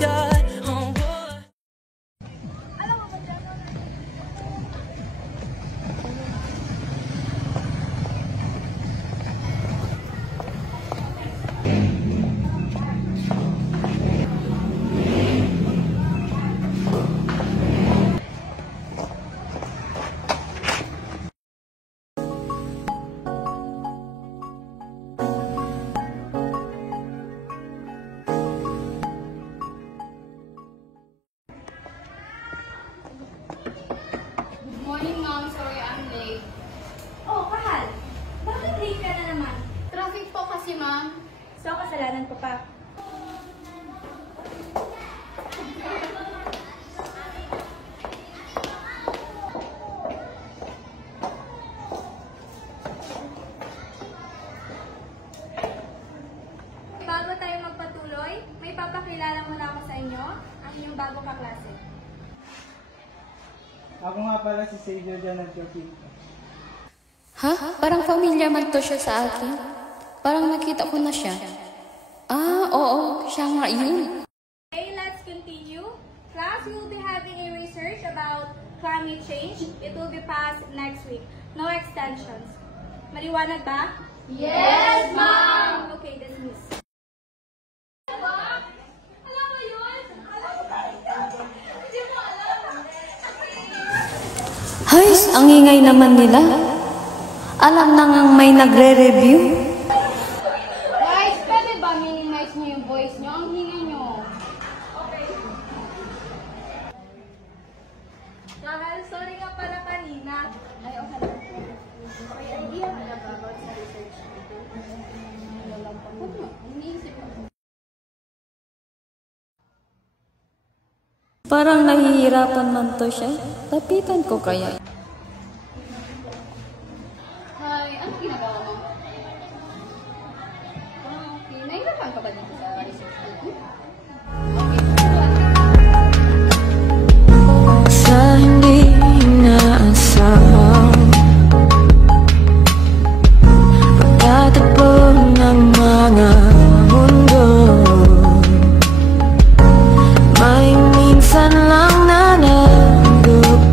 shot. Oh boy. Morning, Mom. Sorry, I'm late. Oh, Kahal. Bakit late ka na naman? Traffic po kasi, Ma'am. So, kasalanan ko pa. Bago tayo magpatuloy, may papakilala muna ako sa inyo, ang inyong bagong kaklase. Ako nga pala si Xavier dyan nag-joking. Ha? Parang familiar man to siya sa akin. Parang nakita ko na siya. Ah, oo. Siya nga yun. Okay, let's continue. Class, we will be having a research about climate change. It will be passed next week. No extensions. Maliwanag ba? Yes, Ma'am! Okay, dismiss. Hay, ang ingay naman nila. Alam na ngang may nagre-review. Guys, pwede ba minimize niyo yung voice niyo? Ang hingay niyo. Kahal, sorry nga pala kanina. Ay, okay lang. May idea ka na ba about sa research dito? Iniisip ko. Parang nahihirapan man to siya. Lapitan ko kaya. Hi, ano ginagawa mo? Okay. Nahirapan ka ba dito sa research dito? Sa hindi inaasahang pagtatagpo ng mga mundo, may minsan lang na nagdugtong,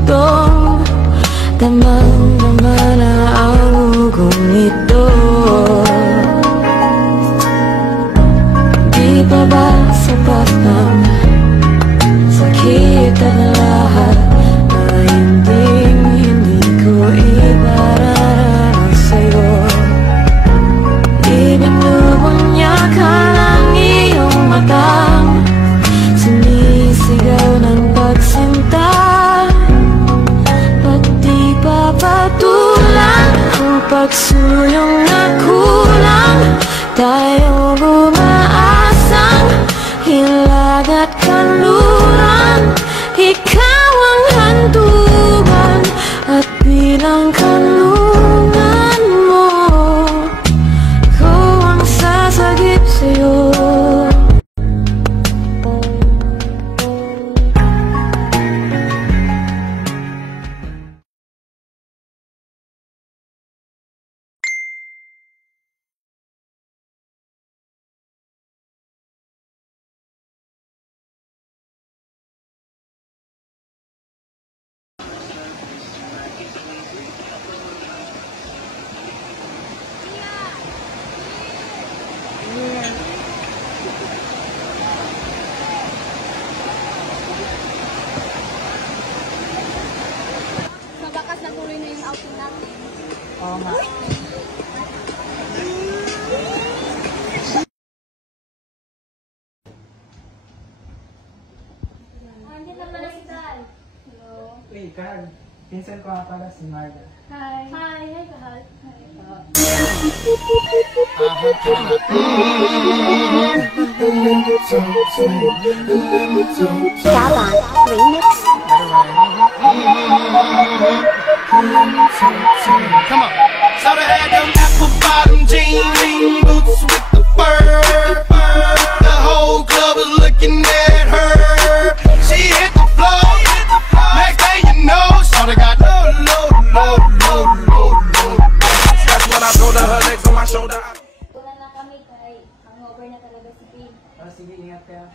damang-dama na ang ugong ito. Di pa ba sapat ng sakit at lahat na hindi ko ipararaan sa'yo? Ibinubunya ka ng iyong matang, sumisigaw ng pagsinta. Ba't di papatulan ang pagsuyong na kulang? Tayo umaasang hilag at kanluran. Ikaw ang handugan at bilang kanlungan mo, ko ang sasagip sa'yo. Sa bakas natuloy na yung outing natin. Oo nga. Andyan na pala si Tal. Hello. Uy, Carl. Pinsan ko nga pala si Marga. Hi. Hi. Hi, Kahal. Gala Remix. Come on. So they had them apple bottom jean boots with the fur. The whole club was looking at her. She hit the floor. Next thing you know, so they got low. That's when I told her her legs on my shoulder. Wala na kami kay hangover na talaga si Pete. Oh, sige, ingat ka.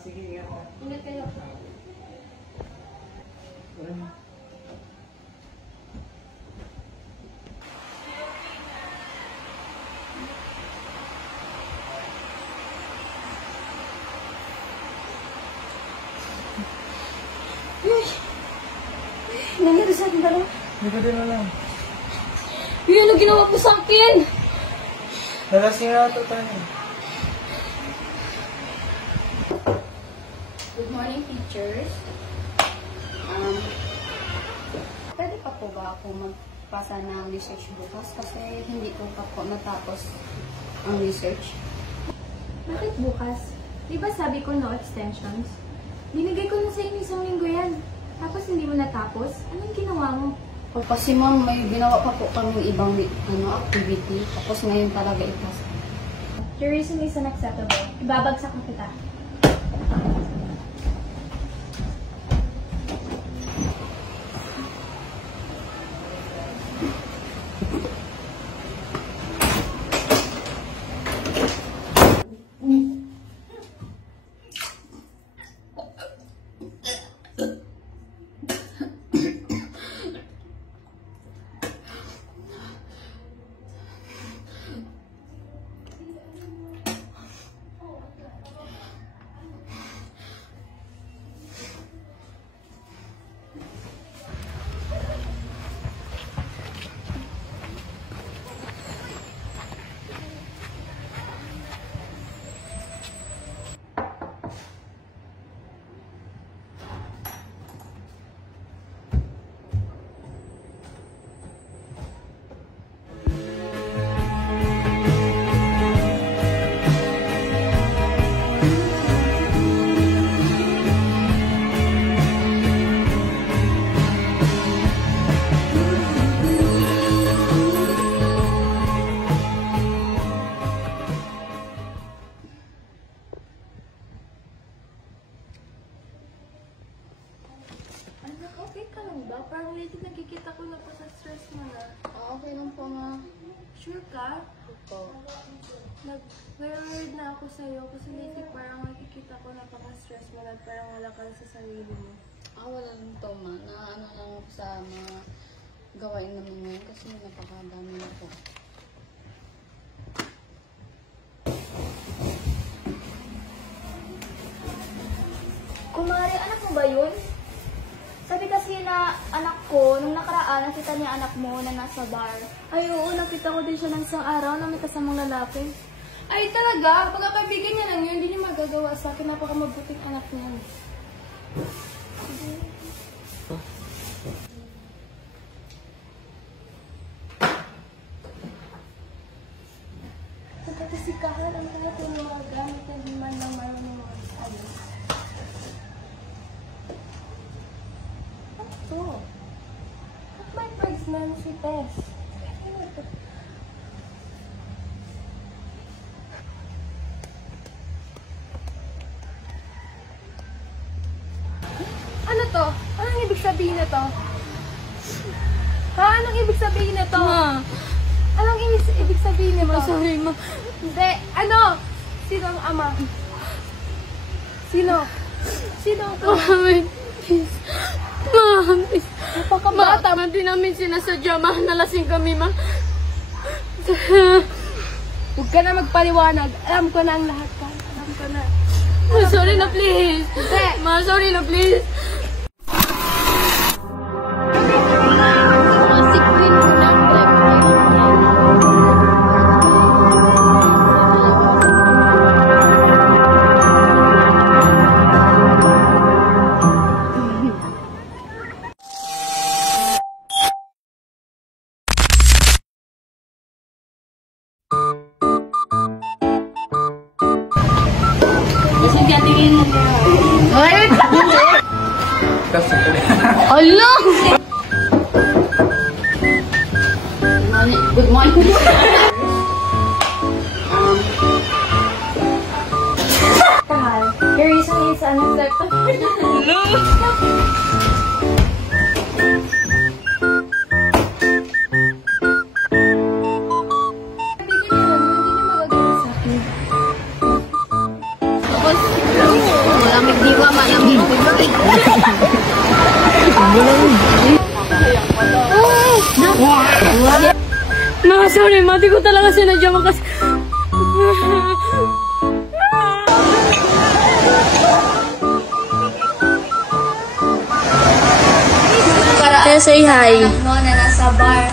sige, ingat ka. Ingat kayo. Ano? Nangyari sa akin dalawa. Hindi ko din alam. Yun, ano ginawa mo sa akin? Nalasing na ito tayo. Good morning, teachers. Pwede pa po ba ako magpasa ng research bukas? Kasi hindi ko pa po natapos ang research. Bakit bukas? Di ba sabi ko no extensions? Binigay ko na sa inyo isang linggo yan. Tapos hindi mo natapos? Anong ginawa mo? O kasi ma'am, may ginawa pa po kami ibang activity. Tapos ngayon talaga ipasa. Your reason is unacceptable. Ibabagsak na kita. Anak, okay ka lang ba? Parang lately nakikita ko na pa sa stress mo na. Okay lang po ma. Sure ka? Ito. Nag-worried na ako sa'yo kasi lately parang nakikita ko napaka-stress mo na parang wala ka na sa sarili mo. Wala lang to ma. Ano lang ako sa mga gawain namin ngayon kasi napakadami na po. Kumari, anak mo ba yun? Sabi kasi na anak ko, nung nakaraan, nakita niya anak mo na nasa bar. Ay, oo, nakita ko din siya ng isang araw na may kasamang lalaki. Ay, talaga? Pagkakaibigan niya lang yun, hindi niya magagawa sa akin. Napakamabuting anak niya. Nagkakasikahan ang lahat ng mga gamit na di man lang marunong mga ayos. Ano to? At my friends na si Tess. Ano to? Ano to? Anong ibig sabihin na to? Ha? Anong ibig sabihin na to? Anong ibig sabihin nito? Sorry, ma. Hindi. Ano? Sino ang ama? Sino? Sino ang ama? Mami, please. Ma, please. Napakabata. Ma, hindi namin sinasadya, ma. Nalasing kami, ma. Huwag ka na magpaliwanag. Alam ko na ang lahat ka. Alam ko na. Ma, sorry na, please. Hindi. Ma, sorry na, please. Hello! Good morning. Kahal. Your reason is unacceptable. Wala Ma, sorry ma, di ko talaga sinadya mo kasi... Kaya say hi. Mo na nasa bar.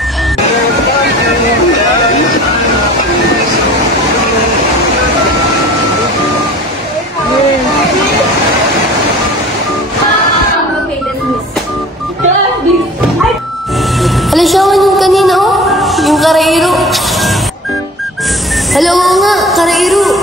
Okay, dismiss. Alasyawan yung kanina oh. Yung karairo. Hello nga, karairo.